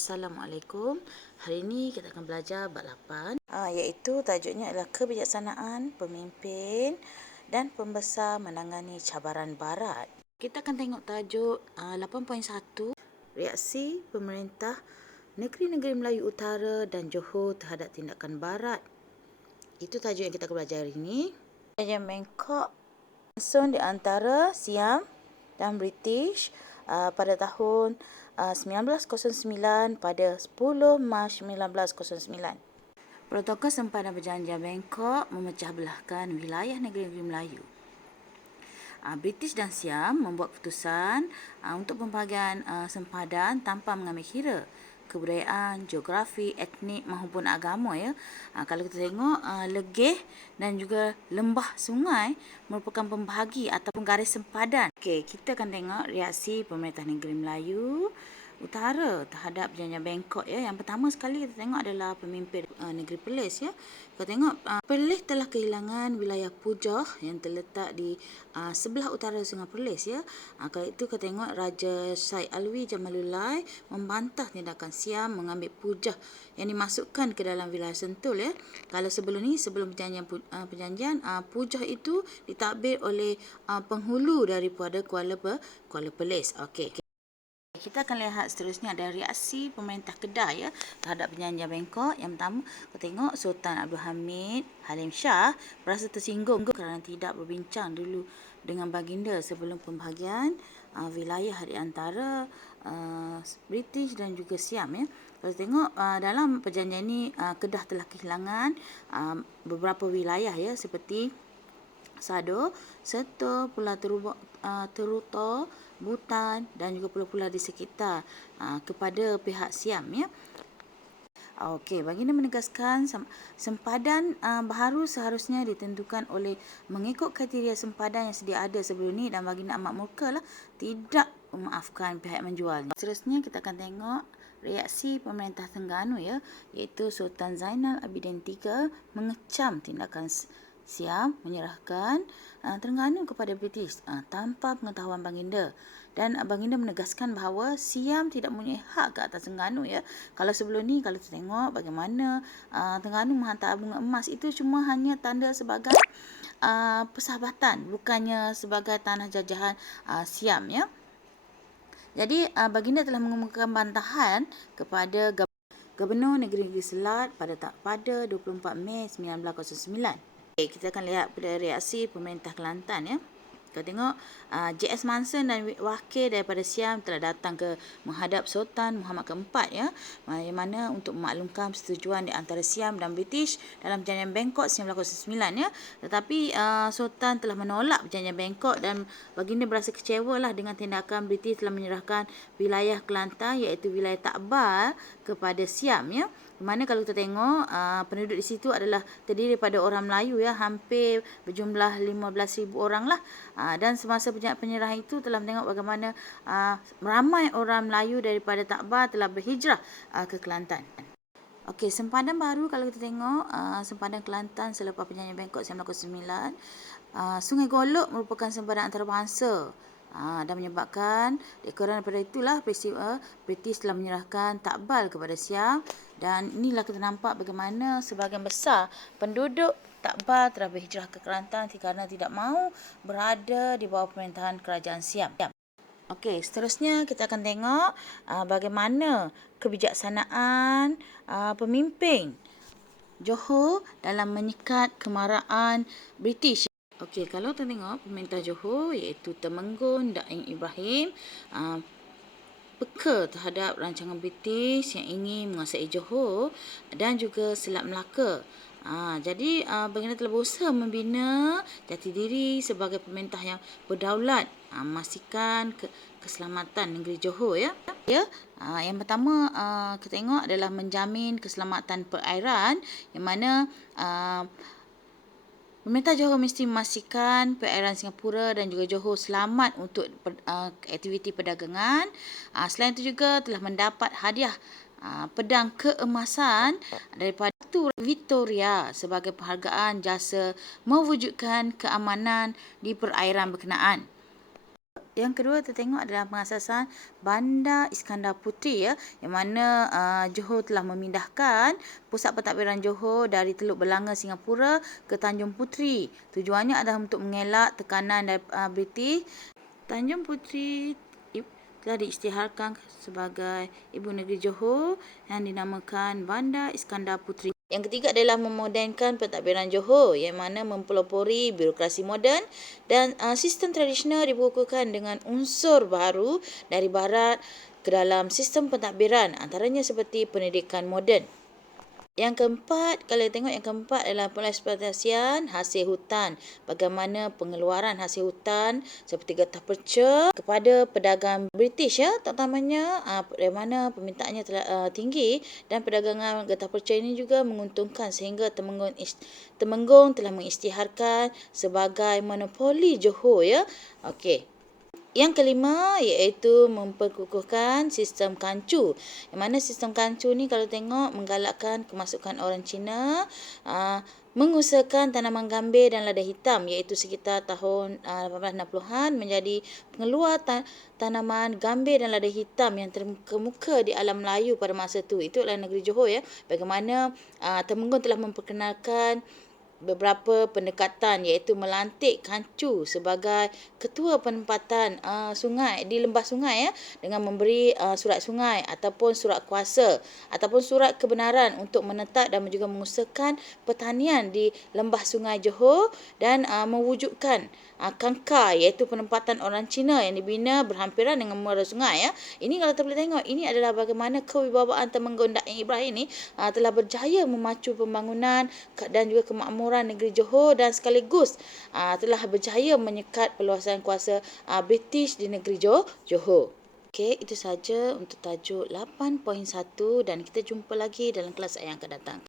Assalamualaikum. Hari ini kita akan belajar bab 8, iaitu tajuknya adalah kebijaksanaan pemimpin dan pembesar menangani cabaran barat. Kita akan tengok tajuk 8.1, reaksi pemerintah negeri-negeri Melayu Utara dan Johor terhadap tindakan barat. Itu tajuk yang kita akan belajar hari ini. Perjanjian Bangkok langsung di antara Siam dan British pada tahun 1909 pada 10 Mac 1909. Protokol sempadan Perjanjian Bangkok memecah belahkan wilayah negeri-negeri Melayu. British dan Siam membuat keputusan untuk pembahagian sempadan tanpa mengambil kira kebudayaan, geografi, etnik maupun agama ya. Kalau kita tengok legeh dan juga lembah sungai merupakan pembahagi ataupun garis sempadan. Okey, kita akan tengok reaksi pemerintah negeri Melayu Utara terhadap Perjanjian Bangkok ya. Yang pertama sekali kita tengok adalah pemimpin negeri Perlis ya. Kita tengok Perlis telah kehilangan wilayah Pujah yang terletak di sebelah utara Sungai Perlis ya. Kalau itu kita tengok Raja Syed Alwi Jamalullah membantah tindakan Siam mengambil Pujah yang dimasukkan ke dalam wilayah Sentul ya. Kalau sebelum perjanjian Pujah itu ditadbir oleh penghulu daripada Kuala Perlis. Okey. Kita akan lihat seterusnya ada reaksi pemerintah Kedah ya terhadap Perjanjian Bangkok. Yang pertama, kita tengok Sultan Abdul Hamid Halim Shah berasa tersinggung kerana tidak berbincang dulu dengan baginda sebelum pembahagian wilayah di antara British dan juga Siam ya. Kalau tengok dalam perjanjian ini Kedah telah kehilangan beberapa wilayah ya seperti Sado, Seto, Pulau Teruto, Butan dan juga pulau-pulau di sekitar kepada pihak Siam ya. Okey, baginda menegaskan sempadan baharu seharusnya ditentukan oleh mengikut kriteria sempadan yang sedia ada sebelum ini dan baginda amat murka tidak memaafkan pihak menjualnya. Seterusnya kita akan tengok reaksi pemerintah Terengganu ya, iaitu Sultan Zainal Abidin III mengecam tindakan Siam menyerahkan Terengganu kepada British tanpa pengetahuan baginda. Dan baginda menegaskan bahawa Siam tidak mempunyai hak ke atas Terengganu ya. Kalau sebelum ni kalau kita tengok bagaimana Terengganu menghantar bunga emas itu cuma hanya tanda sebagai persahabatan, bukannya sebagai tanah jajahan Siam ya. Jadi baginda telah mengemukakan bantahan kepada Gubernur Negeri Selat pada 24 Mei 1909. Kita akan lihat pada reaksi pemerintah Kelantan ya. Kita tengok J.S. Manson dan wakil daripada Siam telah datang ke menghadap Sultan Muhammad keempat ya, yang mana untuk memaklumkan persetujuan di antara Siam dan British dalam Perjanjian Bangkok 1909 ya. Tetapi Sultan telah menolak Perjanjian Bangkok dan baginda berasa kecewa dengan tindakan British telah menyerahkan wilayah Kelantan iaitu wilayah Takbar kepada Siam ya. Mana kalau kita tengok penduduk di situ adalah terdiri daripada orang Melayu ya, hampir berjumlah 15,000 orang lah. Dan semasa penyerahan itu telah tengok bagaimana ramai orang Melayu daripada Takbar telah berhijrah ke Kelantan. Okey, sempadan baru kalau kita tengok sempadan Kelantan selepas Perjanjian Bangkok 1909. Sungai Golok merupakan sempadan antarabangsa. Dan menyebabkan kerana pada itulah peristiwa British telah menyerahkan Takbal kepada Siam, dan inilah kita nampak bagaimana sebahagian besar penduduk Takbal telah berhijrah ke Kelantan kerana tidak mahu berada di bawah pemerintahan kerajaan Siam. Okey, seterusnya kita akan tengok bagaimana kebijaksanaan pemimpin Johor dalam menyikat kemarahan British. Okey, kalau kita tengok pemerintah Johor iaitu Temenggung Daeng Ibrahim peka terhadap rancangan British yang ingin menguasai Johor dan juga Selat Melaka. Jadi baginda telah berusaha membina jati diri sebagai pemerintah yang berdaulat, memastikan keselamatan negeri Johor ya. Yang pertama kita tengok adalah menjamin keselamatan perairan, yang mana pemerintah Johor mesti memastikan perairan Singapura dan juga Johor selamat untuk aktiviti perdagangan. Selain itu juga telah mendapat hadiah pedang keemasan daripada Ratu Victoria sebagai penghargaan jasa mewujudkan keamanan di perairan berkenaan. Yang kedua kita tengok adalah pengasasan Bandar Iskandar Puteri ya, yang mana Johor telah memindahkan pusat pentadbiran Johor dari Teluk Belanga Singapura ke Tanjung Puteri. Tujuannya adalah untuk mengelak tekanan dari British. Tanjung Puteri telah diisytiharkan sebagai ibu negeri Johor yang dinamakan Bandar Iskandar Puteri. Yang ketiga adalah memodernkan pentadbiran Johor, yang mana mempelopori birokrasi moden dan sistem tradisional dibukukan dengan unsur baru dari barat ke dalam sistem pentadbiran, antaranya seperti pendidikan moden. Yang keempat, kalau tengok yang keempat adalah pengeksploitasian hasil hutan. Bagaimana pengeluaran hasil hutan seperti getah perca kepada pedagang British ya, terutamanya bagaimana permintaannya telah tinggi dan perdagangan getah perca ini juga menguntungkan sehingga Temenggung telah mengisytiharkan sebagai monopoli Johor ya. Okey. Yang kelima iaitu memperkukuhkan sistem kancu. Yang mana sistem kancu ni kalau tengok menggalakkan kemasukan orang Cina, mengusahakan tanaman gambir dan lada hitam, iaitu sekitar tahun 1860-an menjadi pengeluar tanaman gambir dan lada hitam yang terkemuka di alam Melayu pada masa itu. Itu adalah negeri Johor ya. Bagaimana Temenggung telah memperkenalkan beberapa pendekatan, iaitu melantik kancu sebagai ketua penempatan sungai di lembah sungai ya, dengan memberi surat sungai ataupun surat kuasa ataupun surat kebenaran untuk menetap dan juga mengusahakan pertanian di lembah sungai Johor dan mewujudkan kangkar, iaitu penempatan orang Cina yang dibina berhampiran dengan muara sungai ya. Ini kalau kita boleh tengok, ini adalah bagaimana kewibawaan Temenggung Datuk Ibrahim ini telah berjaya memacu pembangunan dan juga kemakmuran negeri Johor dan sekaligus telah berjaya menyekat peluasan kuasa British di negeri Johor. Okey, itu saja untuk tajuk 8.1 dan kita jumpa lagi dalam kelas yang akan datang.